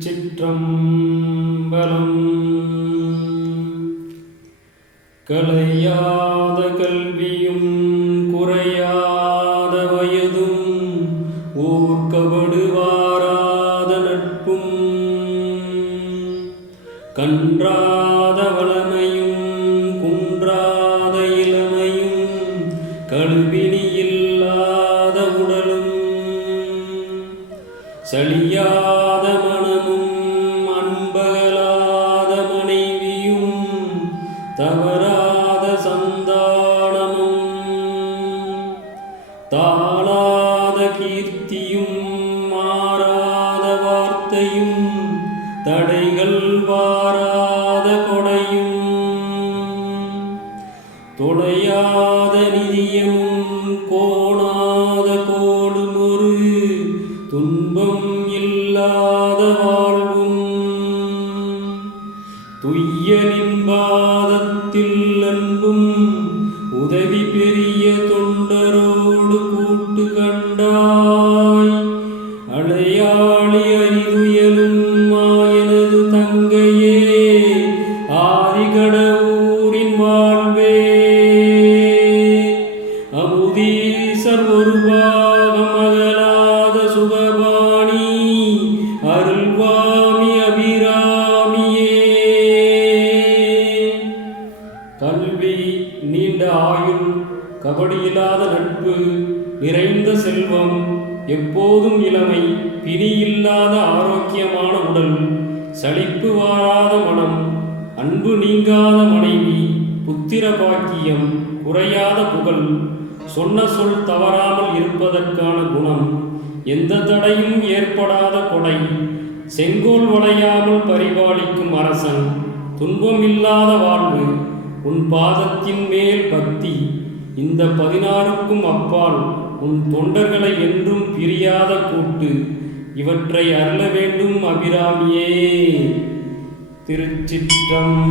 திருச்சிற்றம்பலம். கலையாத கல்வியும் குறையாத வயதும் ஊர்க்கவடு வாராத நட்பும் கன்றாத வளமையும் குன்றாத இளமையும் கழுவினி இல்லாத உடலும் சலியாத மனமும் அன்பகலாத மனைவியும் தவறாத சந்தானமும் தாளாத கீர்த்தியும் மாறாத வார்த்தையும் தடைகள் வாராத கொடையும் தொலையாத நிதியமும் கோணாத கோடும் ஒரு துன்பம் இல்லாத வாழ்வும் துய்யனின் பாதத்தில் அன்பும் உதவி பெரிய தொண்டரோடு கூட்டு கண்டாய் அழையாளி அறிதுயலும் மாயனது தங்கையே ஆதிகடவூரின் வாழ்வே அமுதீசர் ஒரு பாகம் அகலாத சுகபாணி அருள்வாமி அபிராமியே. கல்வி, நீண்ட ஆயுள், கபடியில்லாத நட்பு, நிறைந்த செல்வம், எப்போதும் இளமை, பிணியில்லாத ஆரோக்கியமான உடல், சலிப்பு வாராத மனம், அன்பு நீங்காத மனைவி, புத்திர பாக்கியம், குறையாத புகழ், சொன்ன சொல் தவறாமல் இருப்பதற்கான குணம், எந்த தடையும் ஏற்படாத கொடை, செங்கோல் வளையாமல் பரிபாலிக்கும் அரசன், துன்பம் இல்லாத வாழ்வு, உன் பாதத்தின் மேல் பக்தி, இந்த 16க்கும் அப்பால் உன் தொண்டர்களை என்றும் பிரியாத கூட்டு, இவற்றை அருள வேண்டும் அபிராமியே. திருச்சிற்றம்பலம்.